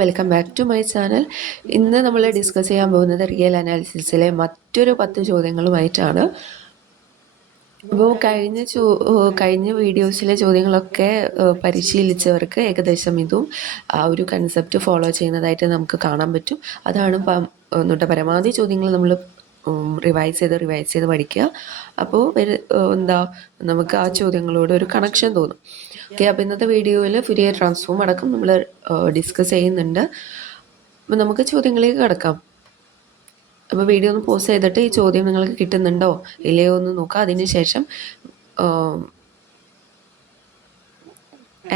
Welcome back to my channel. ഇന്ന് നമ്മൾ discuss ചെയ്യാൻ പോകുന്നത് റിയൽ അനാലിസിസിലെ മറ്റൊരു 10 ചോദ്യങ്ങളുമായിട്ടാണ്. അപ്പോൾ കഴിഞ്ഞ വീഡിയോസിലെ ചോദ്യങ്ങളൊക്കെ പരിശീലിച്ചവർക്ക് ഏകദേശം ഇതും ആ ഒരു കൺസെപ്റ്റ് ഫോളോ ചെയ്യുന്നതായിട്ട് നമുക്ക് കാണാൻ പറ്റും. അതാണ് എന്നിട്ട് പരമാവധി ചോദ്യങ്ങൾ നമ്മൾ റിവൈസ് ചെയ്ത് പഠിക്കുക. അപ്പോൾ നമുക്ക് ആ ചോദ്യങ്ങളോട് ഒരു കണക്ഷൻ തോന്നും. ഓക്കെ, അപ്പോൾ ഇന്നത്തെ വീഡിയോയിൽ ഫുരിയർ ട്രാൻസ്ഫോം അടക്കം നമ്മൾ ഡിസ്കസ് ചെയ്യുന്നുണ്ട്. അപ്പോൾ നമുക്ക് ചോദ്യങ്ങളിലേക്ക് കിടക്കാം. അപ്പോൾ വീഡിയോ ഒന്ന് പോസ് ചെയ്തിട്ട് ഈ ചോദ്യം നിങ്ങൾക്ക് കിട്ടുന്നുണ്ടോ ഇല്ലയോ എന്ന് നോക്കുക. അതിനുശേഷം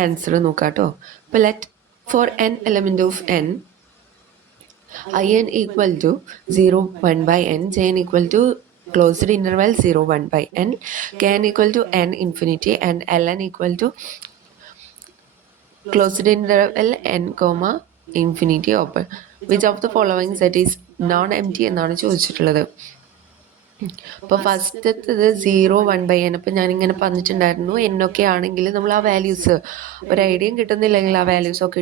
ആൻസർ നോക്കാം കേട്ടോ. അപ്പോൾ let for n element of n in equal to 0 1 by n, jn equal to closed interval 0 1 by n, kn equal to n infinity and ln equal to closed interval n comma infinity open. Which of the following set is non empty എന്നാണ് ചോദിച്ചിട്ടുള്ളത്. അപ്പോൾ ഫസ്റ്റത്തത് 0 1 by n. അപ്പം ഞാനിങ്ങനെ പറഞ്ഞിട്ടുണ്ടായിരുന്നു, എന്നൊക്കെ ആണെങ്കിൽ നമ്മൾ ആ വാല്യൂസ് ഒരു ഐഡിയയും കിട്ടുന്നില്ലെങ്കിൽ ആ വാല്യൂസ് ഒക്കെ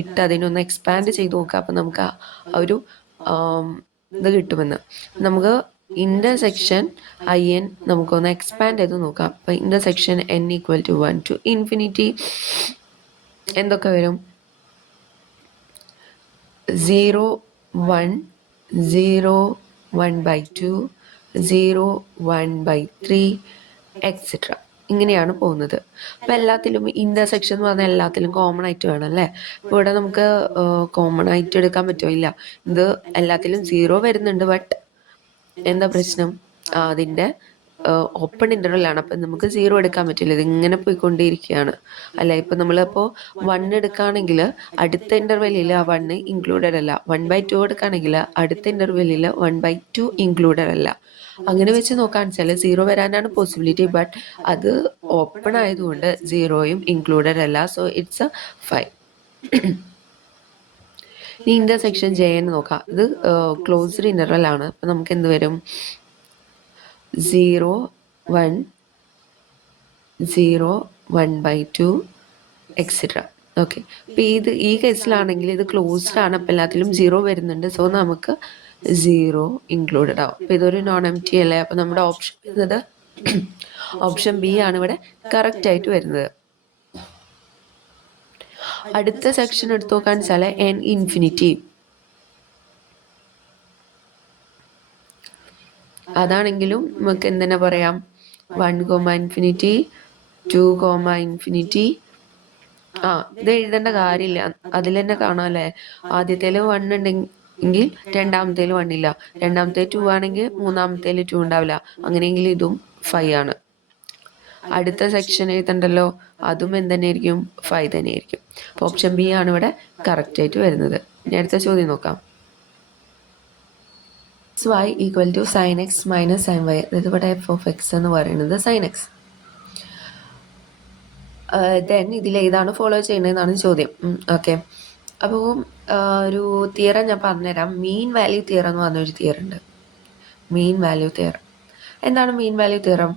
ഇട്ട് അതിനൊന്ന് എക്സ്പാൻഡ് ചെയ്ത് നോക്കുക. അപ്പം നമുക്ക് ആ ഒരു ഇത് കിട്ടുമെന്ന്. നമുക്ക് ഇൻ്റർസെക്ഷൻ in നമുക്കൊന്ന് എക്സ്പാൻഡ് ചെയ്ത് നോക്കാം. അപ്പം intersection n equal to 1 to infinity എന്തൊക്കെ വരും? 0 1 0 1 by 2 0 1 by 3 എക്സെട്ര. ഇങ്ങനെയാണ് പോകുന്നത്. അപ്പം എല്ലാത്തിലും ഇൻ്റർസെക്ഷൻ എന്ന് പറഞ്ഞാൽ എല്ലാത്തിലും കോമൺ ആയിട്ട് വേണം അല്ലേ. ഇപ്പോൾ ഇവിടെ നമുക്ക് കോമൺ ആയിട്ട് എടുക്കാൻ പറ്റുമോ? ഇല്ല. ഇത് എല്ലാത്തിലും 0 വരുന്നുണ്ട്. ബട്ട് എന്താ പ്രശ്നം? അതിൻ്റെ ഓപ്പൺ ഇൻ്റർവെല്ലാണ്. അപ്പം നമുക്ക് 0 എടുക്കാൻ പറ്റില്ല. ഇതിങ്ങനെ പോയിക്കൊണ്ടേയിരിക്കുകയാണ് അല്ല. ഇപ്പം നമ്മളിപ്പോൾ 1 എടുക്കുകയാണെങ്കിൽ അടുത്ത ഇൻ്റർവെല്ലിൽ ആ 1 ഇൻക്ലൂഡഡ് അല്ല. 1/2 എടുക്കുകയാണെങ്കിൽ അടുത്ത ഇൻ്റർവെല്ലിൽ 1/2 ഇൻക്ലൂഡഡ് അല്ല. അങ്ങനെ വെച്ച് നോക്കുകയാണെന്ന് വെച്ചാൽ 0 വരാനാണ് പോസിബിലിറ്റി. ബട്ട് അത് ഓപ്പൺ ആയതുകൊണ്ട് 0യും ഇൻക്ലൂഡഡ് അല്ല. So it's A 5. ഇനി ഇൻ്റർസെക്ഷൻ jn നോക്കാം. ഇത് ക്ലോസ്ഡ് ഇൻ്റർവെൽ ആണ്. അപ്പം നമുക്ക് എന്ത് വരും? 0 1 0 1/2 എക്സെട്ര. ഓക്കെ, അപ്പം ഈ കേസിലാണെങ്കിൽ ഇത് ക്ലോസ്ഡ് ആണ്. അപ്പം എല്ലാത്തിലും 0 വരുന്നുണ്ട്. സോ നമുക്ക് 0 ഇൻക്ലൂഡഡ് ആവും. അപ്പം ഇതൊരു നോൺ എംപ്റ്റി അല്ലേ. അപ്പം നമ്മുടെ ഓപ്ഷൻ വരുന്നത് ഓപ്ഷൻ ബി ആണ് ഇവിടെ കറക്റ്റ് ആയിട്ട് വരുന്നത്. അടുത്ത സെക്ഷൻ എടുത്തു നോക്കാൻ വെച്ചാൽ n ഇൻഫിനിറ്റി. അതാണെങ്കിലും നമുക്ക് എന്തിനാ പറയാം? 1 ഇൻഫിനിറ്റി 2 ഇൻഫിനിറ്റി. ഇത് എഴുതേണ്ട കാര്യമില്ല, അതിൽ തന്നെ കാണാം അല്ലേ. ആദ്യത്തേല് 1 ഉണ്ടെങ്കിൽ രണ്ടാമത്തേല് 1 ഇല്ല. രണ്ടാമത്തെ 2 ആണെങ്കിൽ മൂന്നാമത്തേല് 2 ഉണ്ടാവില്ല. അങ്ങനെയെങ്കിൽ ഇതും 5 ആണ്. അടുത്ത സെക്ഷൻ എഴുതണ്ടല്ലോ, അതും എന്തുതന്നെയായിരിക്കും? 5 തന്നെയായിരിക്കും. അപ്പോൾ ഓപ്ഷൻ ബി ആണ് ഇവിടെ കറക്റ്റ് ആയിട്ട് വരുന്നത്. ഇനി അടുത്ത ചോദ്യം നോക്കാം. y equal to sin x minus sin y. അതായത് ഇവിടെ f of x എന്ന് പറയുന്നത് sin x. ദെൻ ഇതിലേതാണ് ഫോളോ ചെയ്യുന്നതെന്നാണ് ചോദ്യം. ഓക്കെ, അപ്പോൾ ഒരു തിയറം ഞാൻ പറഞ്ഞുതരാം. മീൻ വാല്യൂ തിയറം എന്ന് പറഞ്ഞൊരു തിയറം ഉണ്ട്. Mean value theorem. എന്താണ് mean value theorem?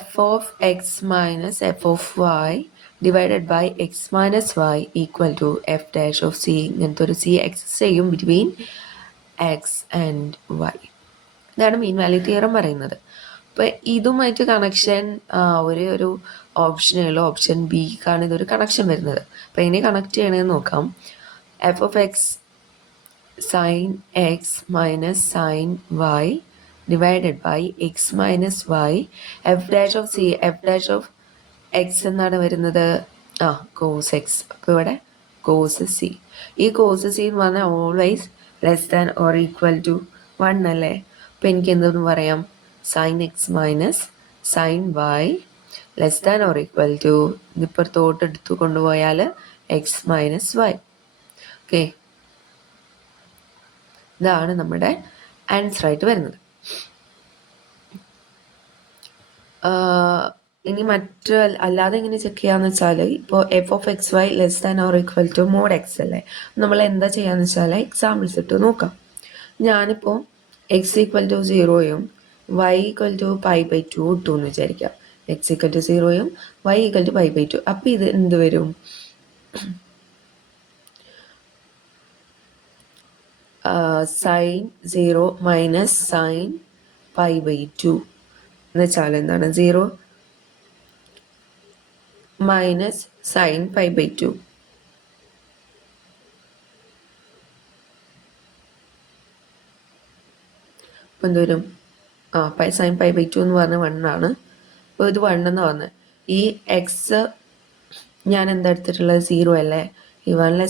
f of x minus f of y divided by x minus y equal to f dash of c. ഇങ്ങനത്തെ ഒരു c എക്സിസ്റ്റ് ചെയ്യും ബിറ്റ്വീൻ x ആൻഡ് y. ഇതാണ് മീൻ value theorem പറയുന്നത്. അപ്പോൾ ഇതുമായിട്ട് connection ഒരു ഓപ്ഷനേ ഉള്ളൂ. ഓപ്ഷൻ ബിക്കാണ് ഇതൊരു കണക്ഷൻ വരുന്നത്. അപ്പോൾ എങ്ങനെ കണക്ട് ചെയ്യണമെന്ന് നോക്കാം. f of x sin x minus sin y divided by x minus y f dash of c. f dash of x എന്നാണ് വരുന്നത് കോസ് x. അപ്പോൾ ഇവിടെ കോസ് c. ഈ കോസ് c എന്ന് പറഞ്ഞാൽ always less than or equal to 1 അല്ലേ. അപ്പോൾ എനിക്ക് എന്തെന്ന് പറയാം? sin x minus sin y less than or equal to, ഇതിപ്പുറത്തോട്ട് എടുത്തു കൊണ്ടുപോയാൽ x മൈനസ് y. ഓക്കെ, ഇതാണ് നമ്മുടെ ആൻസർ ആയിട്ട് വരുന്നത്. ഇനി അല്ലാതെ എങ്ങനെ ചെക്ക് ചെയ്യാന്ന് വെച്ചാൽ, ഇപ്പോൾ f of x y less than or equal to mod x അല്ലേ. നമ്മൾ എന്താ ചെയ്യാന്ന് വെച്ചാൽ എക്സാമ്പിൾസ് ഇട്ട് നോക്കാം. ഞാനിപ്പോൾ x ഈക്വൽ ടു 0യും y ഈക്വൽ ടു π/2 ഇട്ടു എന്ന് വിചാരിക്കാം. x ഈക്വൽ ടു 0യും y ഈക്വൽ ടു π/2. അപ്പം ഇത് എന്ത് വരും? സൈൻ 0 മൈനസ് സൈൻ π/2 എന്ന് വെച്ചാൽ എന്താണ്? 0 മൈനസ് സൈൻ π/2. അപ്പം എന്തോരും? സൈൻ π/2 എന്ന് പറഞ്ഞ 1 ആണ്. അപ്പോൾ ഇത് 1 എന്ന് പറഞ്ഞത് ഈ എക്സ് ഞാൻ എന്താ എടുത്തിട്ടുള്ളത്? 0 അല്ലേ? ഈ 1 ≤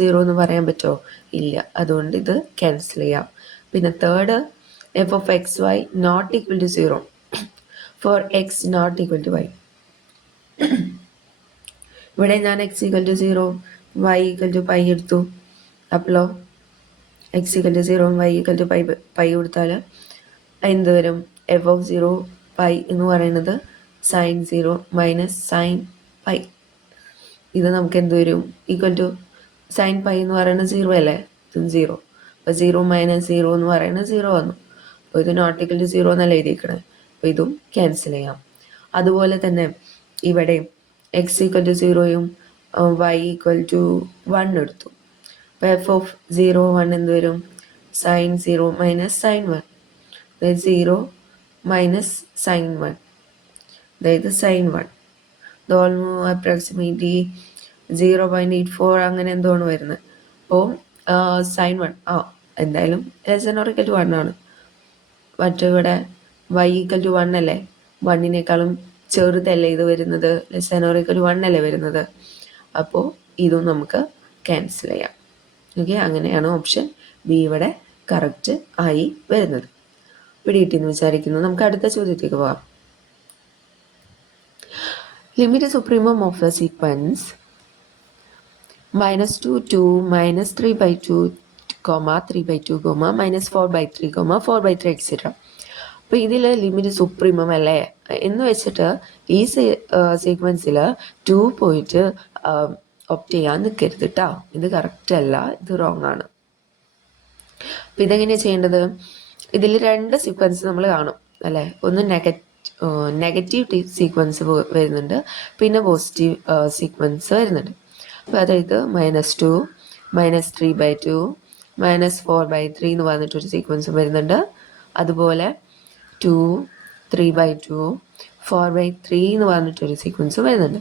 0 എന്ന് പറയാൻ പറ്റുമോ? ഇല്ല. അതുകൊണ്ട് ഇത് ക്യാൻസൽ ചെയ്യാം. പിന്നെ third, f(x(y) not equal to 0 for x not equal to y. ഇവിടെ ഞാൻ x = 0 y = π എടുത്തു. അപ്പോഴോ x = 0 y = π കൊടുത്താൽ എന്ത് വരും? f(0) π എന്ന് പറയുന്നത് സൈൻ 0 മൈനസ് സൈൻ π. ഇത് നമുക്ക് എന്ത് വരും? ഈക്വൽ ടു സൈൻ π എന്ന് പറയുന്നത് 0 അല്ലേ? ഇതും 0. അപ്പോൾ 0 മൈനസ് 0 എന്ന് പറയുന്നത് 0 വന്നു. അപ്പോൾ ഇത് നോട്ട് ഈക്വൽ ടു 0 എന്നല്ല എഴുതിയിരിക്കണേ. അപ്പോൾ ഇതും ക്യാൻസൽ ചെയ്യാം. അതുപോലെ തന്നെ ഇവിടെ x = 0യും y = 1 എടുത്തു. അപ്പോൾ f(0) 1 എന്ത് വരും? Sine 0 minus sine 1. അതായത് 0 മൈനസ് സൈൻ 1, അതായത് സൈൻ 1. ഇത് ഓൾമോസ്റ്റ് അപ്രോക്സിമേറ്റ്ലി 0.84 അങ്ങനെ എന്തോണ് വരുന്നത്. അപ്പോൾ സൈൻ 1 എന്തായാലും ≤ 1 ആണ്. മറ്റിവിടെ y = 1 അല്ലേ? 1-നേക്കാളും ചെറുതല്ലേ ഇത് വരുന്നത്? ≤ 1 അല്ലേ വരുന്നത്? അപ്പോൾ ഇതും നമുക്ക് ക്യാൻസൽ ചെയ്യാം. ഓക്കെ, അങ്ങനെയാണ് ഓപ്ഷൻ ബി ഇവിടെ കറക്റ്റ് ആയി വരുന്നത്. പിടികിട്ടിയെന്ന് വിചാരിക്കുന്നു. നമുക്ക് അടുത്ത ചോദ്യത്തേക്ക് പോകാം. Limit supremum of the sequence -2 to -3/2, -3/2, -4/3, -4/3 etc. അപ്പോൾ ഇതിൽ ലിമിറ്റ് സുപ്രീമം അല്ലേ എന്ന് വെച്ചിട്ട് ഈ സീക്വൻസിൽ 2 പോയിട്ട് ഓപ്റ്റ് ചെയ്യാൻ നിൽക്കരുത് കേട്ടോ. ഇത് കറക്റ്റ് അല്ല, ഇത് റോങ് ആണ്. അപ്പം ഇതെങ്ങനെയാണ് ചെയ്യേണ്ടത്? ഇതിൽ 2 സീക്വൻസ് നമ്മൾ കാണും അല്ലേ? ഒന്ന് നെഗറ്റീവ് സീക്വൻസ് വരുന്നുണ്ട്, പിന്നെ പോസിറ്റീവ് സീക്വൻസ് വരുന്നുണ്ട്. അപ്പോൾ അതായത് -2, -3/2, -4/3 എന്ന് പറഞ്ഞിട്ടൊരു സീക്വൻസ് വരുന്നുണ്ട്. അതുപോലെ 2, 3/2, 4/3 എന്ന് പറഞ്ഞിട്ടൊരു സീക്വൻസ് വരുന്നുണ്ട്.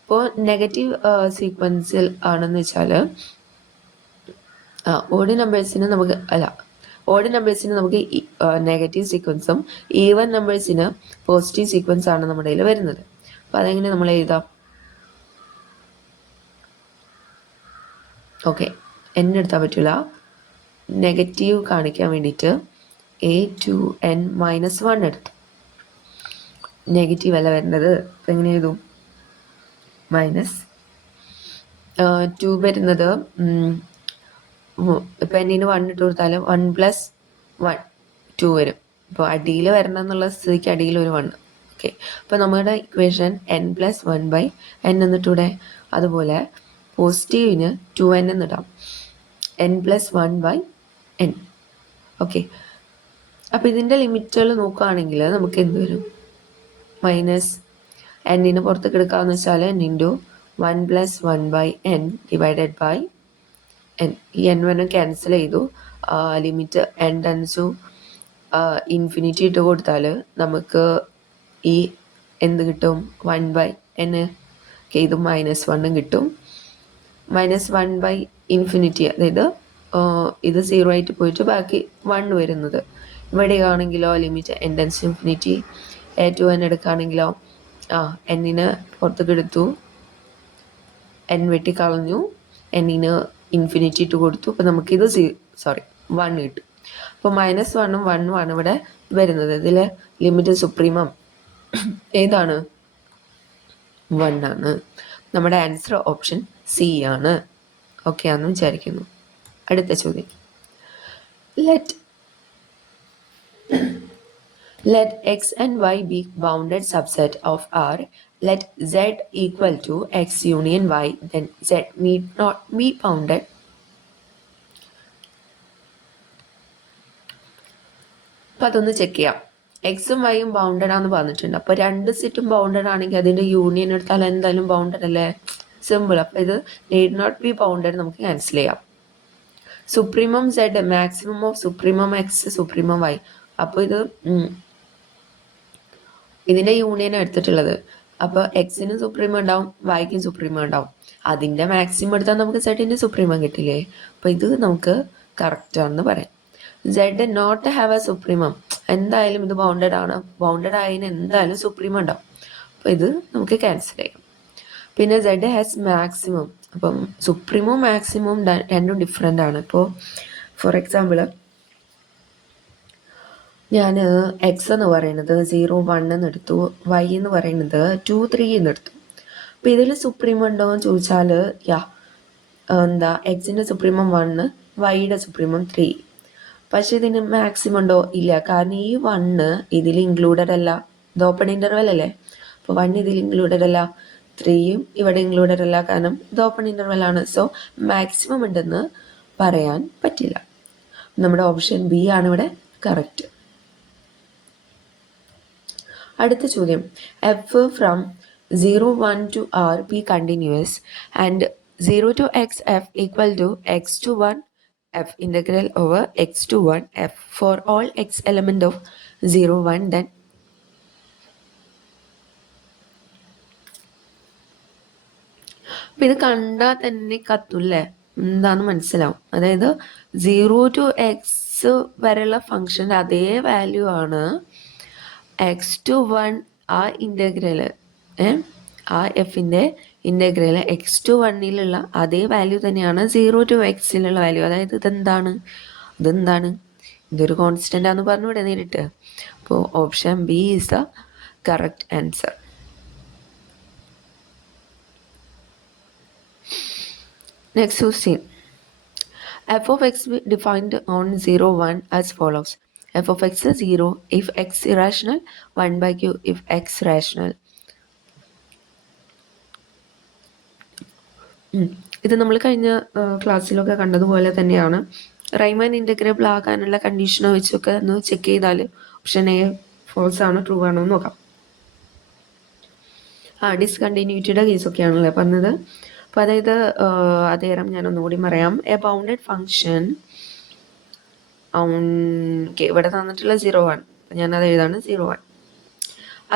അപ്പോൾ നെഗറ്റീവ് സീക്വൻസിൽ ആണെന്ന് വെച്ചാൽ ഓഡ് നമ്പേഴ്സിന് നമുക്ക് നെഗറ്റീവ് സീക്വൻസും ഈവൻ നമ്പേഴ്സിന് പോസിറ്റീവ് സീക്വൻസ് ആണ് നമ്മുടെ കയ്യിൽ വരുന്നത്. അപ്പോൾ അതെങ്ങനെ നമ്മൾ എഴുതാം? ഓക്കെ, എടുത്താൽ പറ്റില്ല. നെഗറ്റീവ് കാണിക്കാൻ വേണ്ടിയിട്ട് a2n-1 എടുത്തു. നെഗറ്റീവ് അല്ല വരേണ്ടത്. അപ്പോൾ എങ്ങനെ എഴുതും? -2 വരുന്നത് ഇപ്പം എന്നിന് 1 ഇട്ട് കൊടുത്താൽ 1 + 1 2 വരും. ഇപ്പോൾ അടിയിൽ വരണം എന്നുള്ള സ്ഥിതിക്ക് അടിയിൽ ഒരു 1. ഓക്കെ, അപ്പോൾ നമ്മുടെ ഇക്വേഷൻ n+1/n എന്നിട്ടൂടെ. അതുപോലെ പോസിറ്റീവിന് 2n എന്നിടാം, n+1/n. ഓക്കെ, അപ്പോൾ ഇതിൻ്റെ ലിമിറ്റുകൾ നോക്കുകയാണെങ്കിൽ നമുക്ക് എന്ത് വരും? -n പുറത്തേക്ക് എടുക്കാമെന്ന് വെച്ചാൽ n × 1+1/n divided by n. ഈ n1 ക്യാൻസൽ ചെയ്തു. Limit n tends to infinity ഇട്ട് കൊടുത്താൽ നമുക്ക് ഈ എന്ത് കിട്ടും? 1/n. ഓക്കെ, ഇത് -1 കിട്ടും. -1/∞, അതായത് ഇത് 0 ആയിട്ട് പോയിട്ട് ബാക്കി 1 വരുന്നത്. ഇവിടെ ആണെങ്കിലോ limit n tends to infinity, a2n എടുക്കുകയാണെങ്കിലോ n പുറത്തേക്ക് എടുത്തു, n വെട്ടിക്കളഞ്ഞു, n ഇൻഫിനിറ്റി ഇട്ട് കൊടുത്തു. അപ്പോൾ നമുക്കിത് 1 കിട്ടും. അപ്പോൾ -1ഉം 1ഉം ആണ് ഇവിടെ വരുന്നത്. ഇതിൽ ലിമിറ്റ് സുപ്രീമം ഏതാണ്? 1 ആണ്. നമ്മുടെ ആൻസർ ഓപ്ഷൻ സി ആണ്. ഓക്കെ ആണെന്ന് വിചാരിക്കുന്നു. അടുത്ത ചോദ്യം. Let x and y be bounded subset of R. Let z equal to x union y. Then z need not be bounded. അപ്പം അതൊന്ന് ചെക്ക് ചെയ്യാം. എക്സും വൈയും ബൗണ്ടഡ് ആണെന്ന് പറഞ്ഞിട്ടുണ്ട്. അപ്പോൾ 2 സെറ്റും ബൗണ്ടഡ് ആണെങ്കിൽ അതിൻ്റെ യൂണിയൻ എടുത്താൽ എന്തായാലും ബൗണ്ടഡ് അല്ലേ? സിമ്പിൾ. അപ്പോൾ ഇത് നീഡ് നോട്ട് ബി ബൗണ്ടഡ് നമുക്ക് ക്യാൻസൽ ചെയ്യാം. Supremum Z maximum of supremum X supremum Y. അപ്പോൾ ഇതിൻ്റെ യൂണിയൻ എടുത്തിട്ടുള്ളത്. അപ്പോൾ എക്സിനും സുപ്രീമം ഉണ്ടാവും, വൈക്കും സുപ്രീമം ഉണ്ടാവും. അതിൻ്റെ മാക്സിമം എടുത്താൽ നമുക്ക് സെഡിൻ്റെ സുപ്രീമം കിട്ടില്ലേ? അപ്പോൾ ഇത് നമുക്ക് കറക്റ്റാണെന്ന് പറയാം. Z not have a supremum, എന്തായാലും ഇത് ബൗണ്ടഡ് ആണ്, ബൗണ്ടഡ് ആയതിന് എന്തായാലും സുപ്രീമം ഉണ്ടാവും. അപ്പോൾ ഇത് നമുക്ക് ക്യാൻസൽ ചെയ്യാം. പിന്നെ സെഡ് ഹാസ് മാക്സിമം. അപ്പം സുപ്രീമവും മാക്സിമവും രണ്ടും ഡിഫറെൻ്റ് ആണ്. ഇപ്പോൾ ഫോർ എക്സാമ്പിൾ ഞാൻ എക്സ് എന്ന് പറയുന്നത് 0 1 എന്ന് എടുത്തു, വൈ എന്ന് പറയുന്നത് 2 3 എന്ന് എടുത്തു. അപ്പോൾ ഇതിൽ സുപ്രീമം ഉണ്ടോ എന്ന് ചോദിച്ചാൽ എന്താ എക്സിൻ്റെ സുപ്രീമം 1, വൈയുടെ സുപ്രീമം 3. പക്ഷേ ഇതിന് മാക്സിമം ഉണ്ടോ? ഇല്ല. കാരണം ഈ 1 ഇതിൽ ഇൻക്ലൂഡഡ് അല്ല, ഇത് ഓപ്പൺ ഇൻ്റർവെൽ അല്ലേ. അപ്പോൾ 1 ഇതിൽ ഇൻക്ലൂഡഡ് അല്ല, 3യും ഇവിടെ ഇൻക്ലൂഡഡ് അല്ല, കാരണം ഇത് ഓപ്പൺ ഇൻ്റർവെൽ ആണ്. സോ മാക്സിമം ഉണ്ടെന്ന് പറയാൻ പറ്റില്ല. നമ്മുടെ ഓപ്ഷൻ ബി ആണ് ഇവിടെ കറക്റ്റ്. അടുത്ത ചോദ്യം, F from 0 1 to r p continuous and 0 to x f equal to x to 1 f integral over x to 1 f for all x element of 0 1 then അപ്പം ഇത് കണ്ടാൽ തന്നെ കത്തുല്ലേ, എന്താന്ന് മനസ്സിലാവും. അതായത് 0 to x വരെയുള്ള ഫങ്ഷൻ്റെ അതേ വാല്യൂ ആണ് എക്സ് ടു 1 ആ ഇൻ്റഗ്രൽ, ആ എഫിൻ്റെ ഇൻ്റഗ്രൽ എക്സ് ടു 1ലുള്ള അതേ വാല്യൂ തന്നെയാണ് 0 to xലുള്ള വാല്യൂ. അതായത് ഇതെന്താണ് ഇതൊരു കോൺസ്റ്റൻ്റ് ആണെന്ന് പറഞ്ഞൂടെ നേരിട്ട്. അപ്പോൾ option B is the correct answer. Next question, f of x defined on 0 1 as follows. f of x is 0 if x irrational, 1 by q if x rational. ഇത് നമ്മൾ കഴിഞ്ഞ ക്ലാസ്സിലൊക്കെ കണ്ടതുപോലെ തന്നെയാണ്. റൈമാൻ ഇൻ്റഗ്രബിൾ ആകാനുള്ള കണ്ടീഷനോ വെച്ചൊക്കെ ഒന്ന് ചെക്ക് ചെയ്താൽ ഓപ്ഷൻ എ ഫോൾസ് ആണോ ട്രൂ ആണോ എന്ന് നോക്കാം. ഡിസ്കണ്ടിന്യൂറ്റിയുടെ കേസൊക്കെയാണല്ലേ പറഞ്ഞത്. അപ്പോൾ അതായത് അതേരം ഞാനൊന്നുകൂടി പറയാം. എ ബൗണ്ടഡ് ഫങ്ഷൻ ഇവിടെ തന്നിട്ടുള്ള 0 1, ഞാനത് എഴുതാണ് 0 1.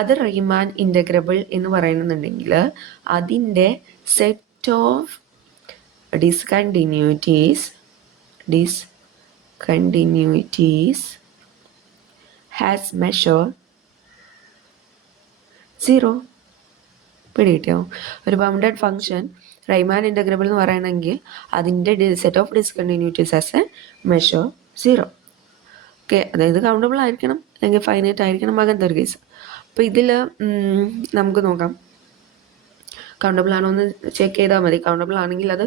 അത് റീമാൻ ഇൻ്റഗ്രബിൾ എന്ന് പറയുന്നുണ്ടെങ്കിൽ അതിൻ്റെ set of discontinuities has measure 0. പിടികിട്ടിയോ? ഒരു ബൗണ്ടഡ് ഫങ്ഷൻ റൈമാൻ ഇൻ്റഗ്രബിൾ എന്ന് പറയണമെങ്കിൽ അതിൻ്റെ set of discontinuities as A measure 0. Okay, അതായത് കൗണ്ടബിൾ ആയിരിക്കണം അല്ലെങ്കിൽ ഫൈനൈറ്റ് ആയിരിക്കണം, അങ്ങനത്തെ ഒരു കേസ്. അപ്പോൾ ഇതിൽ നമുക്ക് നോക്കാം കൗണ്ടബിൾ ആണോ എന്ന് ചെക്ക് ചെയ്താൽ മതി. കൗണ്ടബിൾ ആണെങ്കിൽ അത്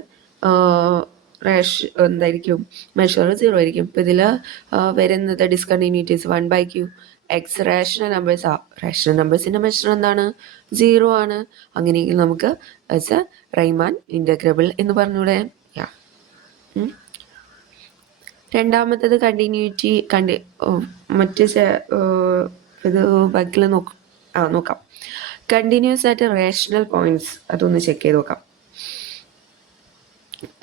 എന്തായിരിക്കും, മെഷർ 0 ആയിരിക്കും. ഇപ്പോൾ ഇതിൽ വരുന്നത് discontinuities 1 by q, x rational numbers. Rational നമ്പേഴ്സിൻ്റെ മെഷർ എന്താണ്? 0 ആണ്. അങ്ങനെയെങ്കിൽ നമുക്ക് ആസ് എ റൈമാൻ ഇൻ്റഗ്രബിൾ എന്ന് പറഞ്ഞൂടെ. രണ്ടാമത്തേത് കണ്ടിന്യൂറ്റി മറ്റ് ഇത് ബാക്കിൽ നോക്കാം. കണ്ടിന്യൂസ് ആയിട്ട് റേഷണൽ പോയിന്റ്സ് അതൊന്ന് ചെക്ക് ചെയ്ത് നോക്കാം.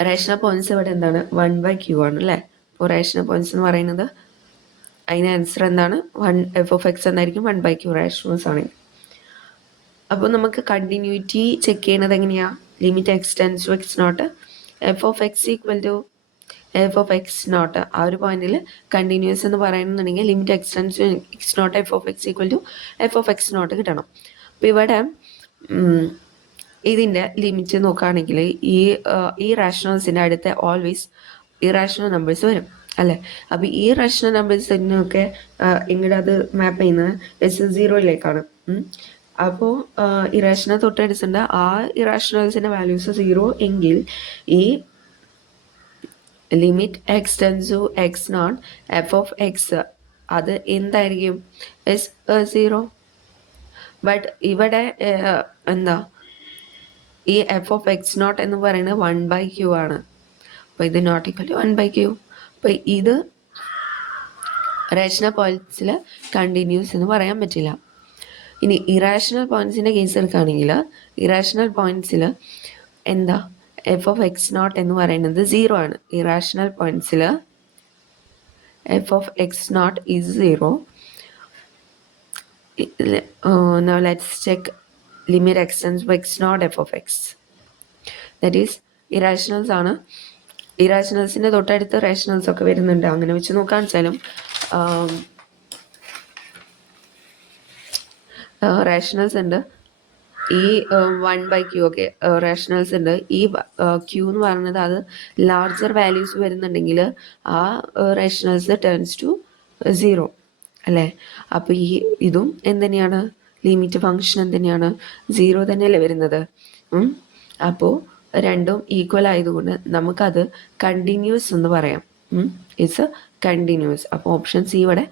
റേഷണൽ പോയിന്റ്സ് ഇവിടെ എന്താണ്? 1 by q ആണ് അല്ലേ. അപ്പോൾ റേഷണൽ പോയിന്റ്സ് എന്ന് പറയുന്നത് അതിന് ആൻസർ എന്താണ്? എഫ് ഓഫ് എക്സ് എന്നായിരിക്കും. 1 by q റേഷണൽസ് ആണെങ്കിൽ. അപ്പോൾ നമുക്ക് കണ്ടിന്യൂറ്റി ചെക്ക് ചെയ്യുന്നത് എങ്ങനെയാണ്? Limit X tends to X not F of X equal to F of X not. ആ ഒരു പോയിന്റിൽ കണ്ടിന്യൂസ് എന്ന് പറയുന്നുണ്ടെങ്കിൽ limit X tends to X not F of X equal to F of X not കിട്ടണം. അപ്പോൾ ഇവിടെ ഇതിൻ്റെ limit നോക്കുകയാണെങ്കിൽ ഈ റാഷണൽസിൻ്റെ അടുത്ത് ഓൾവേസ് ഇറാഷണൽ നമ്പേഴ്സ് വരും അല്ലേ. അപ്പോൾ ഈ റാഷണൽ നമ്പേഴ്സിനൊക്കെ ഇങ്ങോട്ട് അത് മാപ്പ് ചെയ്യുന്നത് S0യിലേക്കാണ്. അപ്പോൾ ഇറാഷണൽ തൊട്ടടുത്തുണ്ട് ആ ഇറാഷണൽസിൻ്റെ വാല്യൂസ് 0 എങ്കിൽ ഈ limit X tends to X not F of X അത് എന്തായിരിക്കും? S0. ബട്ട് ഇവിടെ എന്താ ഈ എഫ് ഓഫ് എക്സ് നോട്ട് എന്ന് പറയുന്നത് 1 by q ആണ്. അപ്പോൾ ഇത് not equal to 1 by q. അപ്പോൾ ഇത് റേഷണൽ പോയിന്റ്സിൽ കണ്ടിന്യൂസ് എന്ന് പറയാൻ പറ്റില്ല. ഇനി ഇറാഷണൽ പോയിന്റ്സിൻ്റെ കേസ് എടുക്കുകയാണെങ്കിൽ ഇറാഷണൽ പോയിന്റ്സിൽ എന്താ എഫ് ഓഫ് എക്സ് നോട്ട് എന്ന് പറയുന്നത് 0 ആണ്. ഇറാഷണൽ പോയിന്റ്സിൽ f of X not is 0. Now let's check limit x tends to x not f of x. That is irrationals ആണ്. ഇറാഷണൽസിൻ്റെ തൊട്ടടുത്ത് റേഷണൽസ് ഒക്കെ വരുന്നുണ്ട്. അങ്ങനെ വെച്ച് നോക്കാൻ വെച്ചാലും റേഷണൽസ് ഉണ്ട്. ഈ 1/q ഒക്കെ റേഷണൽസ് ഉണ്ട്. ഈ ക്യൂ എന്ന് പറയുന്നത് അത് ലാർജർ വാല്യൂസ് വരുന്നുണ്ടെങ്കിൽ ആ റേഷണൽസ് ടേൺസ് ടു 0 അല്ലേ. അപ്പോൾ ഈ ഇതും എന്തുതന്നെയാണ്, ലിമിറ്റ് ഫങ്ഷൻ എന്തുതന്നെയാണ്, 0 തന്നെയല്ലേ വരുന്നത്. അപ്പോൾ രണ്ടും ഈക്വൽ ആയതുകൊണ്ട് നമുക്കത് കണ്ടിന്യൂസ് എന്ന് പറയാം. It's continuous. അപ്പോൾ ഓപ്ഷൻ സി ഇവിടെ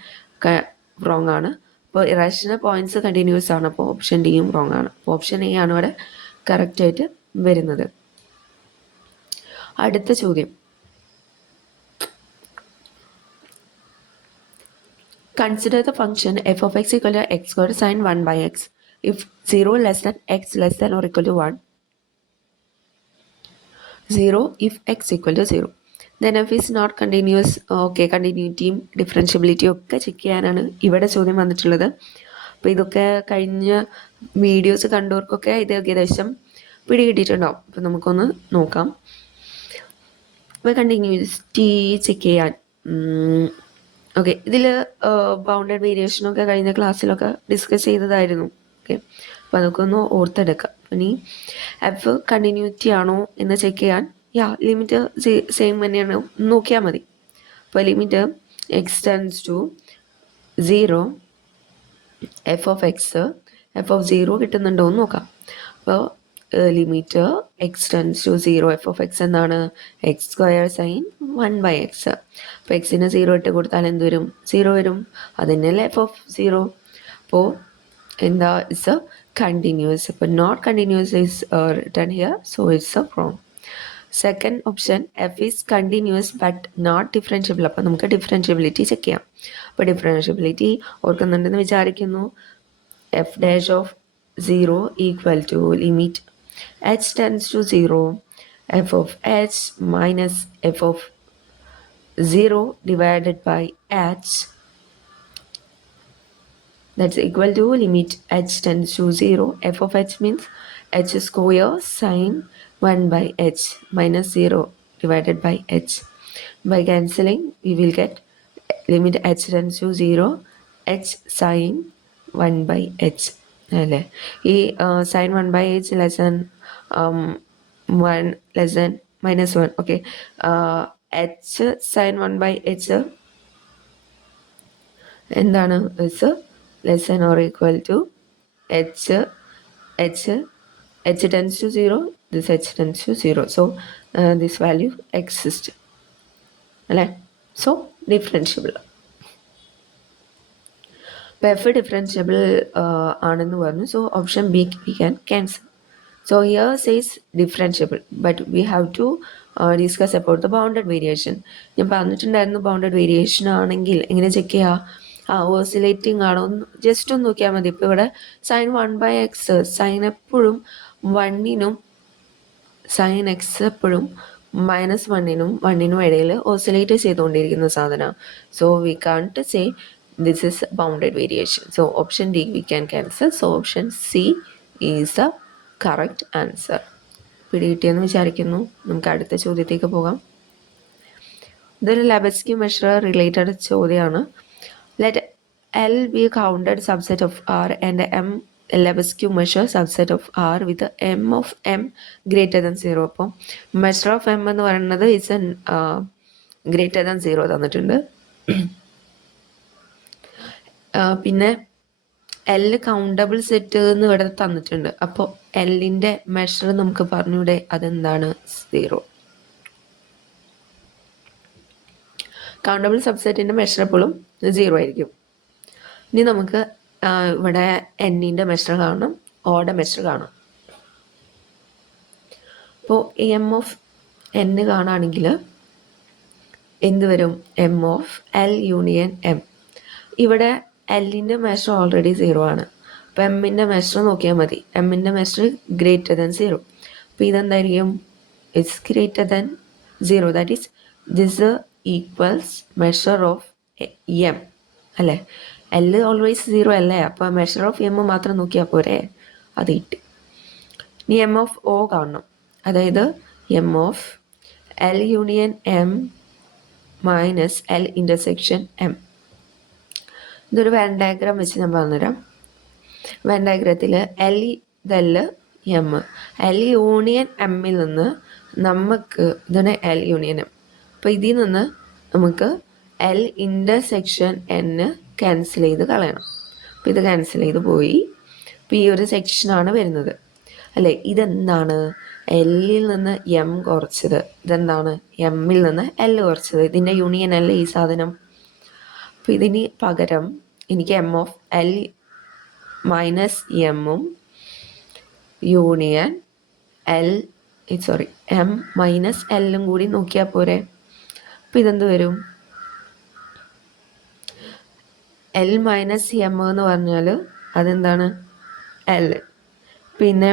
റോങ് ആണ്. അപ്പോൾ ഇറാഷണൽ പോയിന്റ്സ് കണ്ടിന്യൂസ് ആണ്. അപ്പോൾ ഓപ്ഷൻ ഡിയും റോങ് ആണ്. അപ്പോൾ ഓപ്ഷൻ എ ആണ് ഇവിടെ കറക്റ്റായിട്ട് വരുന്നത്. അടുത്ത ചോദ്യം, consider the function f of x equal to x squared sin 1 by x if 0 less than x less than or equal to 1. 0 if x equal to 0. Then f is not continuous. Okay, കണ്ടിന്യൂറ്റിയും ഡിഫറൻഷ്യബിലിറ്റിയും ഒക്കെ check ചെയ്യാനാണ് ഇവിടെ ചോദ്യം വന്നിട്ടുള്ളത്. അപ്പോൾ ഇതൊക്കെ കഴിഞ്ഞ വീഡിയോസ് കണ്ടവർക്കൊക്കെ ഇത് ഏകദേശം പിടികിട്ടിയിട്ടുണ്ടാവും. അപ്പോൾ നമുക്കൊന്ന് നോക്കാം. അപ്പോൾ കണ്ടിന്യൂറ്റി ചെക്ക് ചെയ്യാൻ ഓക്കെ, ഇതിൽ ബൗണ്ടഡ് വേരിയേഷനൊക്കെ കഴിഞ്ഞ ക്ലാസ്സിലൊക്കെ ഡിസ്കസ് ചെയ്തതായിരുന്നു. ഓക്കെ, അപ്പോൾ അതൊക്കെ ഒന്ന് ഓർത്തെടുക്കാം. ഇനി എഫ് കണ്ടിന്യൂറ്റി ആണോ എന്ന് ചെക്ക് ചെയ്യാൻ ലിമിറ്റ് സെയിം തന്നെയാണ് നോക്കിയാൽ മതി. അപ്പോൾ limit X tends to 0 F of X F of 0 കിട്ടുന്നുണ്ടോ എന്ന് നോക്കാം. അപ്പോൾ limit X tends to 0 F of X എന്താണ്, എക്സ് സ്ക്വയർ സൈൻ 1/x. അപ്പോൾ എക്സിന് 0 ഇട്ട് കൊടുത്താൽ എന്ത് വരും, 0 വരും. അത് തന്നെയല്ലേ എഫ് ഓഫ് 0. അപ്പോൾ എന്താ, ഇറ്റ്സ് എ കണ്ടിന്യൂസ്. അപ്പോൾ not continuous is written here, so it's a wrong. Second option, F is continuous but not differentiable. അപ്പോൾ നമുക്ക് ഡിഫറൻഷ്യബിലിറ്റി ചെക്ക് ചെയ്യാം. അപ്പോൾ ഡിഫറൻഷ്യബിലിറ്റി ഓർക്കുന്നുണ്ടെന്ന് വിചാരിക്കുന്നു. F dash of 0 equal to limit h tends to 0 f of h minus f of 0 divided by h, that's equal to limit h tends to 0 f of h means h square sin 1 by h minus 0 divided by h. By cancelling we will get limit h tends to 0 h sin 1 by h അല്ലേ. ഈ സൈൻ 1/h less than 1 less than -1. Okay, h sine 1/h എന്താണ്, it's less than or equal to h tends to 0, this h tends to 0. So this value exists അല്ലേ. So differentiable. അപ്പോൾ F differentiable ആണെന്ന് പറഞ്ഞു. So option B we can cancel. So here says differentiable but we have to discuss about the bounded variation. ഞാൻ പറഞ്ഞിട്ടുണ്ടായിരുന്നു bounded variation ആണെങ്കിൽ എങ്ങനെ check ചെയ്യുക, oscillating ആണോ എന്ന് ജസ്റ്റ് ഒന്ന് നോക്കിയാൽ മതി. ഇപ്പോൾ ഇവിടെ സൈൻ 1/x, സൈൻ എപ്പോഴും 1നും സൈൻ എക്സ് എപ്പോഴും -1നും 1നും ഇടയിൽ ഓസിലേറ്റ് ചെയ്തുകൊണ്ടിരിക്കുന്ന സാധനമാണ്. So we can't say this is bounded variation. So option D we can cancel. So option C is the correct answer. പിടികിട്ടിയെന്ന് വിചാരിക്കുന്നു. നമുക്ക് അടുത്ത ചോദ്യത്തേക്ക് പോകാം. ഇതൊരു ലെബസ്ക്യൂ മെഷർ റിലേറ്റഡ് ചോദ്യമാണ്. Let L be a counted subset of R and M a Lebesgue measure subset of R with M of M greater than 0. അപ്പോൾ measure of M എന്ന് പറയുന്നത് it's an greater than 0 തന്നിട്ടുണ്ട്. പിന്നെ L countable set എന്ന് ഇവിടെ തന്നിട്ടുണ്ട്. അപ്പോൾ എല്ലിൻ്റെ മെഷർ നമുക്ക് പറഞ്ഞൂടെ, അതെന്താണ്, 0. കൗണ്ടബിൾ സബ്സെറ്റിൻ്റെ മെഷർ എപ്പോഴും 0 ആയിരിക്കും. ഇനി നമുക്ക് ഇവിടെ എന്നിൻ്റെ മെഷർ കാണണം, ഓടെ മെഷർ കാണാം. അപ്പോൾ എം ഓഫ് എൻ കാണുകയാണെങ്കിൽ എന്ത് വരും, M of L union M. ഇവിടെ എല്ലിൻ്റെ മെഷർ ഓൾറെഡി 0 ആണ്. അപ്പോൾ എമ്മിൻ്റെ മെഷർ നോക്കിയാൽ മതി. എമ്മിൻ്റെ മെഷർ ഗ്രേറ്റർ ദാൻ 0. അപ്പോൾ ഇതെന്തായിരിക്കും, is greater than 0. That is, this equals measure of m അല്ലേ. L ഓൾവേസ് 0 അല്ലേ, അപ്പോൾ മെഷർ ഓഫ് എം മാത്രം നോക്കിയാൽ പോരെ, അത് കിട്ടി. ഇനി എം ഓഫ് ഒ കാണണം. അതായത് M of L union M minus L intersection M. ഇതൊരു വെൻ ഡയഗ്രാം വെച്ച് ഞാൻ പറഞ്ഞുതരാം. വെൻ ഡയഗ്രത്തിൽ ഇതല്ല എം, എൽ യൂണിയൻ എമ്മിൽ നിന്ന് നമുക്ക് ഇതാണ് എൽ യൂണിയൻ എം. അപ്പോൾ ഇതിൽ നിന്ന് നമുക്ക് എൽ ഇൻ്റർസെക്ഷൻ എൻ ക്യാൻസൽ ചെയ്ത് കളയണം. അപ്പോൾ ഇത് ക്യാൻസൽ ചെയ്ത് പോയി. അപ്പോൾ ഈ ഒരു സെക്ഷനാണ് വരുന്നത് അല്ലേ. ഇതെന്താണ്? എല്ലിൽ നിന്ന് എം കുറച്ചത്. ഇതെന്താണ്? എമ്മിൽ നിന്ന് എൽ കുറച്ചത്. ഇതിൻ്റെ യൂണിയൻ അല്ലേ ഈ സാധനം. അപ്പോൾ ഇതിന് പകരം എനിക്ക് എം ഓഫ് എൽ മൈനസ് എമ്മും യൂണിയൻ എം മൈനസ് എല്ലും കൂടി നോക്കിയാൽ പോരെ. അപ്പോൾ ഇതെന്ത് വരും? എൽ മൈനസ് എം എന്ന് പറഞ്ഞാൽ അതെന്താണ്? എൽ. പിന്നെ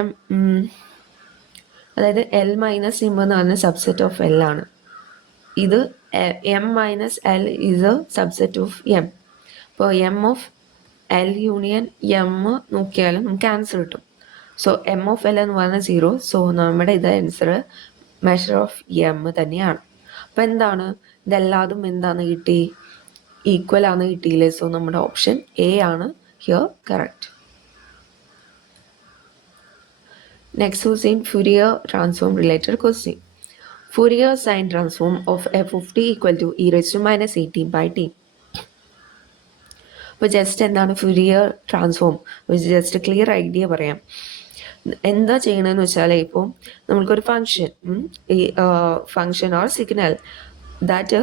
അതായത് എൽ മൈനസ് എം എന്ന് പറഞ്ഞാൽ സബ്സെറ്റ് ഓഫ് എൽ ആണ്. ഇത് M minus L is a subset of M. അപ്പോൾ M of L union M നോക്കിയാലും നമുക്ക് ആൻസർ കിട്ടും. സോ എം ഓഫ് എൽ എന്ന് പറഞ്ഞാൽ 0. സോ നമ്മുടെ ഇത് ആൻസർ മെഷർ ഓഫ് എം തന്നെയാണ്. അപ്പോൾ എന്താണ്? ഇതെല്ലാതും എന്താണ് കിട്ടി? ഈക്വൽ ആണ് കിട്ടിയില്ലേ. സോ നമ്മുടെ ഓപ്ഷൻ എ ആണ് here correct. Next was in Fourier transform related question. Fourier sine transform of f of t equal to e raised to minus at by t. അപ്പോൾ ജസ്റ്റ് എന്താണ് ഫുരിയർ ട്രാൻസ്ഫോം, ജസ്റ്റ് ക്ലിയർ ഐഡിയ പറയാം. എന്താ ചെയ്യണമെന്ന് വെച്ചാൽ, ഇപ്പോൾ നമ്മൾക്കൊരു function or signal that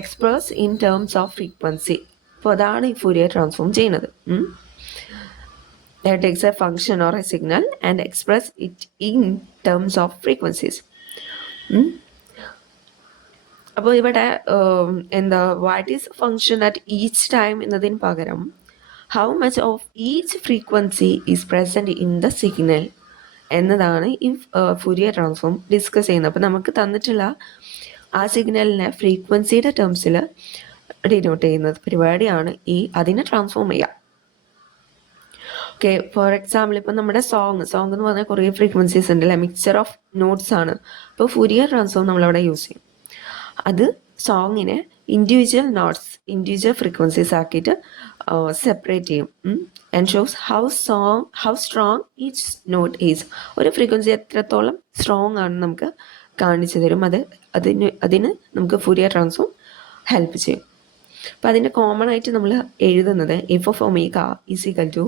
express in terms of frequency. അപ്പോൾ അതാണ് ഈ ഫുരിയർ ട്രാൻസ്ഫോം ചെയ്യുന്നത്. That takes a function or a signal and express it in terms of frequencies. അപ്പോൾ ഇവിടെ എന്താ what is function at each time എന്നതിന് പകരം how much of each frequency is present in the signal എന്നതാണ് ഈ ഫുരിയർ transform discuss ചെയ്യുന്നത്. അപ്പോൾ നമുക്ക് തന്നിട്ടുള്ള ആ സിഗ്നലിനെ ഫ്രീക്വൻസിയുടെ ടേംസിൽ ഡിനോട്ട് ചെയ്യുന്നത് പരിപാടിയാണ് അതിനെ ട്രാൻസ്ഫോം ചെയ്യുക. ഓക്കെ, ഫോർ എക്സാമ്പിൾ ഇപ്പം നമ്മുടെ സോങ് എന്ന് പറഞ്ഞാൽ കുറേ ഫ്രീക്വൻസീസ് ഉണ്ടല്ലേ, മിക്സ്ചർ ഓഫ് നോട്ട്സ് ആണ്. അപ്പോൾ ഫുരിയർ ട്രാൻസ്ഫോം നമ്മളവിടെ യൂസ് ചെയ്യും. അത് സോങ്ങിനെ ഇൻഡിവിജ്വൽ ഫ്രീക്വൻസീസ് ആക്കിയിട്ട് സെപ്പറേറ്റ് ചെയ്യും and shows how strong each note is. ഒരു ഫ്രീക്വൻസി എത്രത്തോളം സ്ട്രോങ് ആണെന്ന് നമുക്ക് കാണിച്ചു തരും. അതിന് നമുക്ക് ഫുരിയർ ട്രാൻസ്ഫോം ഹെൽപ്പ് ചെയ്യും. അപ്പോൾ അതിൻ്റെ കോമൺ ആയിട്ട് നമ്മൾ എഴുതുന്നത് F of omega is equal to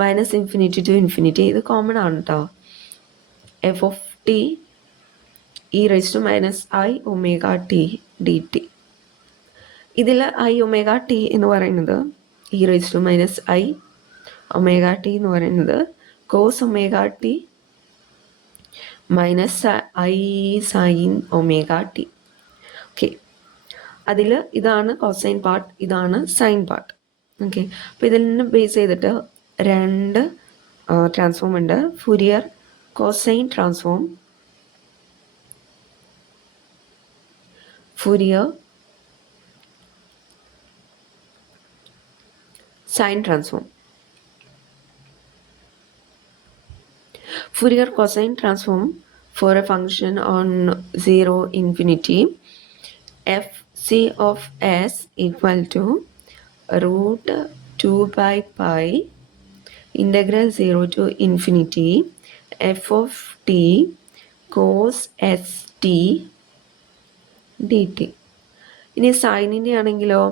minus infinity to infinity. ഇത് കോമൺ ആണ് കേട്ടോ. F of T E raise to minus I omega T D T. ഇതിൽ ഐ ഒമേഗ ടി എന്ന് പറയുന്നത് E raise to minus I omega T എന്ന് പറയുന്നത് cos omega T minus I sine omega T. Okay, അതിൽ ഇതാണ് cosine part, ഇതാണ് sine part. Okay, അപ്പോൾ ഇതിൽ നിന്ന് ബേസ് ചെയ്തിട്ട് രണ്ട് ട്രാൻസ്ഫോം ഉണ്ട്. ഫുരിയർ cosine transform, ഫുരിയർ sign transform. Fourier cosine transform for a function on 0 infinity fc of s equal to root 2 by pi integral 0 to infinity f of t cos st dt. ഇനി സൈനിൻ്റെ ആണെങ്കിലോ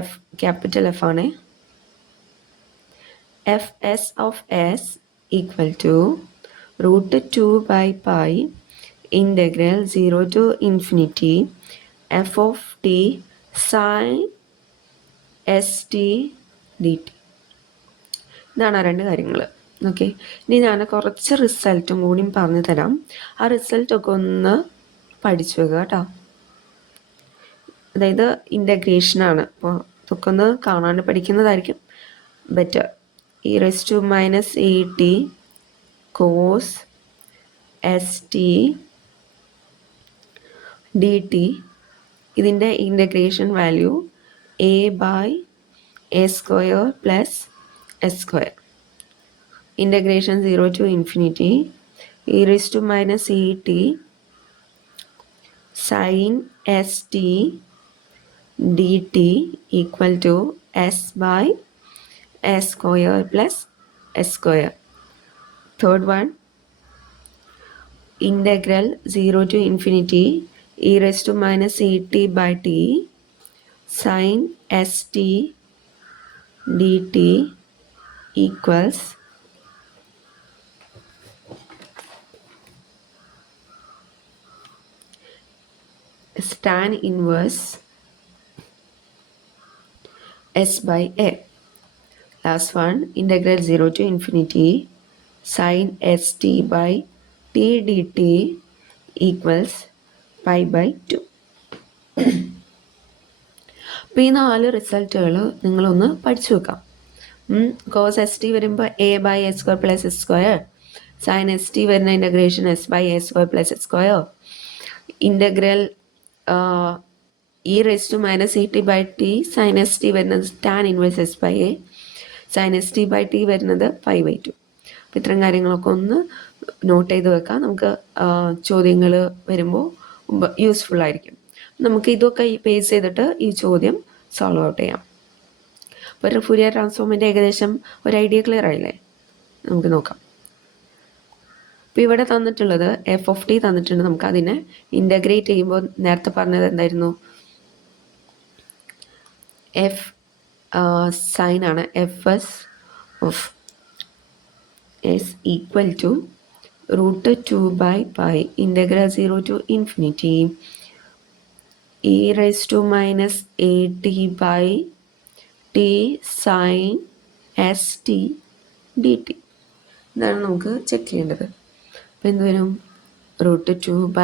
F capital F ആണ്. F S of S equal to root 2 by pi integral 0 to infinity f of t sin st dt. ഇതാണ് ആ രണ്ട് കാര്യങ്ങൾ. Okay, ഇനി ഞാൻ കുറച്ച് റിസൾട്ടും കൂടി പറഞ്ഞു തരാം. ആ റിസൾട്ടൊക്കെ ഒന്ന് പഠിച്ചു വെക്കുക കേട്ടോ. അതായത് ഇൻ്റഗ്രേഷനാണ്. അപ്പോൾ ഇതൊക്കെ ഒന്ന് കാണാണ്ട് പഠിക്കുന്നതായിരിക്കും better. E raise to minus A t cos st d t ഇതിൻ്റെ integration value a by A square plus S square. Integration 0 to infinity e raised to minus e t sin s t dt equal to s by s square plus s square. Third one, integral 0 to infinity e raised to minus e t by t sin s t dt equals tan inverse s by a. Last one, integral 0 to infinity sin st by t dt equals pi by 2. അപ്പോൾ ഈ 4 റിസൾട്ടുകൾ നിങ്ങളൊന്ന് പഠിച്ചു വെക്കാം. Cos S t വരുമ്പോൾ a by s square plus S square, sine S t വരുന്ന integration s by A square plus S square, integral e raise to minus E T by t sine S t വരുന്നത് tan inverse s by a, sine S t by t വരുന്നത് 5/2. അപ്പോൾ ഇത്തരം കാര്യങ്ങളൊക്കെ ഒന്ന് not ചെയ്ത് വെക്കാം. നമുക്ക് ചോദ്യങ്ങൾ വരുമ്പോൾ യൂസ്ഫുൾ ആയിരിക്കും. നമുക്ക് ഇതൊക്കെ ബേസ് ചെയ്തിട്ട് ഈ ചോദ്യം സോൾവ് ഔട്ട് ചെയ്യാം. അപ്പോൾ ഒരു ഫുറിയർ ട്രാൻസ്ഫോമിൻ്റെ ഏകദേശം ഒരു ഐഡിയ ക്ലിയർ ആയില്ലേ? നമുക്ക് നോക്കാം. അപ്പോൾ ഇവിടെ തന്നിട്ടുള്ളത് എഫ് ഓഫ് ടി തന്നിട്ടുണ്ട്. നമുക്ക് അതിനെ ഇൻ്റഗ്രേറ്റ് ചെയ്യുമ്പോൾ നേരത്തെ പറഞ്ഞത് എന്തായിരുന്നു? എഫ് സൈൻ ആണ്. F S of S equal to √2/π integral 0 to infinity e raised to minus at by t sin st dt. ഇതാണ് നമുക്ക് ചെക്ക് ചെയ്യേണ്ടത്. അപ്പോൾ എന്ത് വരും? √2/π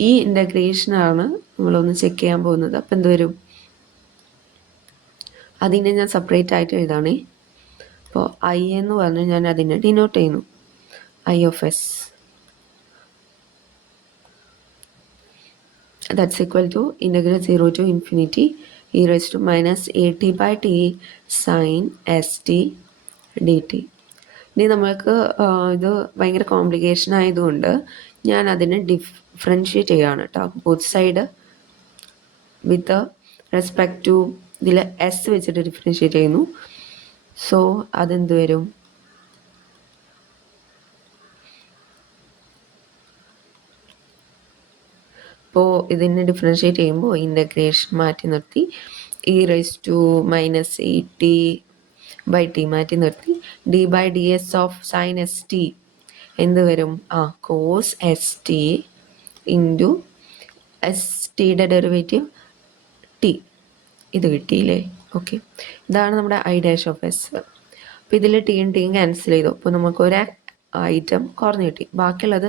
ഈ ഇൻ്റഗ്രേഷനാണ് നമ്മളൊന്ന് ചെക്ക് ചെയ്യാൻ പോകുന്നത്. അപ്പോൾ എന്ത് വരും? അതിനെ ഞാൻ സെപ്പറേറ്റ് ആയിട്ട് എഴുതാണേ. അപ്പോൾ ഐ എന്ന് പറഞ്ഞ് ഞാൻ അതിനെ ഡിനോട്ട് ചെയ്യുന്നു. I of S that's equal to integral 0 to infinity e raised to minus at by t sin st dt. ഇനി നമ്മൾക്ക് ഇത് ഭയങ്കര കോംപ്ലിക്കേഷൻ ആയതുകൊണ്ട് ഞാൻ അതിനെ ഡിഫറൻഷ്യേറ്റ് ചെയ്യുകയാണ് കേട്ടോ. Both side with respect to ഇതിൽ എസ് വെച്ചിട്ട് ഡിഫറൻഷ്യേറ്റ് ചെയ്യുന്നു. സോ അതെന്ത് വരും? അപ്പോൾ ഇതിനെ ഡിഫറൻഷ്യേറ്റ് ചെയ്യുമ്പോൾ ഇൻ്റഗ്രേഷൻ മാറ്റി നിർത്തി E raise to minus E T by T മാറ്റി നിർത്തി D by D S of sine S T എന്ത് വരും? Cos S T into S ടിയുടെ ഡെറിവേറ്റീവ് ടി. ഇത് കിട്ടിയില്ലേ? ഓക്കെ, ഇതാണ് നമ്മുടെ ഐ ഡാഷ് ഓഫ് എസ്. അപ്പോൾ ഇതിൽ ടിയും ക്യാൻസൽ ചെയ്തു. അപ്പോൾ നമുക്കൊരു ഐറ്റം കുറഞ്ഞ് കിട്ടി. ബാക്കിയുള്ളത്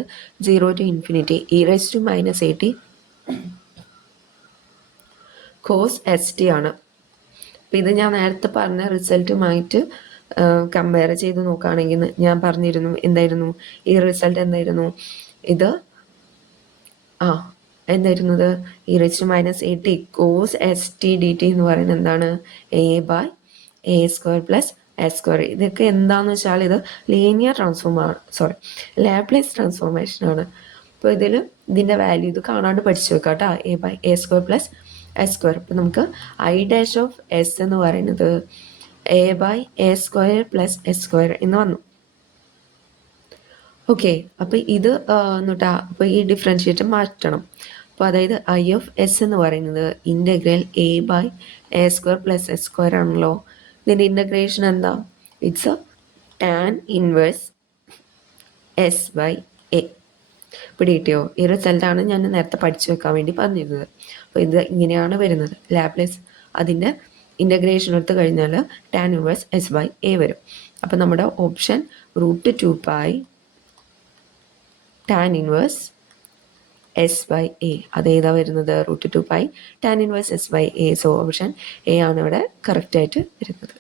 0 to infinity E raise to minus A T cos S T ആണ്. അപ്പോൾ ഇത് ഞാൻ നേരത്തെ പറഞ്ഞ റിസൾട്ടുമായിട്ട് കമ്പയർ ചെയ്ത് നോക്കുകയാണെങ്കിൽ ഞാൻ പറഞ്ഞിരുന്നു എന്തായിരുന്നു ഈ റിസൾട്ട് എന്തായിരുന്നു? ഇത് എന്തായിരുന്നത്? E raise to minus A T cos S t D t എന്ന് പറയുന്നത് എന്താണ്? A by A square plus S square. ഇതൊക്കെ എന്താണെന്ന് വെച്ചാൽ ഇത് ലീനിയർ ലാപ്ലേസ് ട്രാൻസ്ഫോർമേഷൻ ആണ്. അപ്പോൾ ഇതിൻ്റെ വാല്യൂ ഇത് കാണാണ്ട് പഠിച്ചു വെക്കാം കേട്ടോ. A by A square plus S square. അപ്പോൾ നമുക്ക് ഐ ഡാഷ് ഓഫ് എസ് എന്ന് പറയുന്നത് A by A square plus S square എന്ന് വന്നു. ഓക്കെ, അപ്പോൾ ഇത് എന്നിട്ടാ അപ്പോൾ ഈ ഡിഫറൻഷ്യേറ്റ് മാറ്റണം. അപ്പോൾ അതായത് ഐ ഓഫ് എസ് എന്ന് പറയുന്നത് integral a by A square plus S square ആണല്ലോ. ഇതിൻ്റെ ഇൻ്റഗ്രേഷൻ എന്താ? It's a tan inverse s by a. പിടികിട്ടിയോ? ഈ റിസൾട്ടാണ് ഞാൻ നേരത്തെ പഠിച്ചു വെക്കാൻ വേണ്ടി പറഞ്ഞിരുന്നത്. അപ്പോൾ ഇത് ഇങ്ങനെയാണ് വരുന്നത്. ലാപ്ലേസ് അതിൻ്റെ ഇൻ്റഗ്രേഷൻ എടുത്ത് കഴിഞ്ഞാൽ tan inverse s by a വരും. അപ്പോൾ നമ്മുടെ option √2π tan inverse s by a. അതേതാ വരുന്നത്? √2π tan inverse s by a. So option a ആണ് ഇവിടെ കറക്റ്റായിട്ട് വരുന്നത്.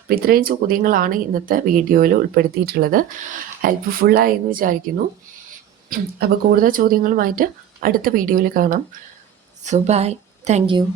അപ്പോൾ ഇത്രയും ചോദ്യങ്ങളാണ് ഇന്നത്തെ വീഡിയോയിൽ ഉൾപ്പെടുത്തിയിട്ടുള്ളത്. ഹെൽപ്ഫുള്ളായി എന്ന് വിചാരിക്കുന്നു. അപ്പോൾ കൂടുതൽ ചോദ്യങ്ങളുമായിട്ട് അടുത്ത വീഡിയോയിൽ കാണാം. So bye, thank U.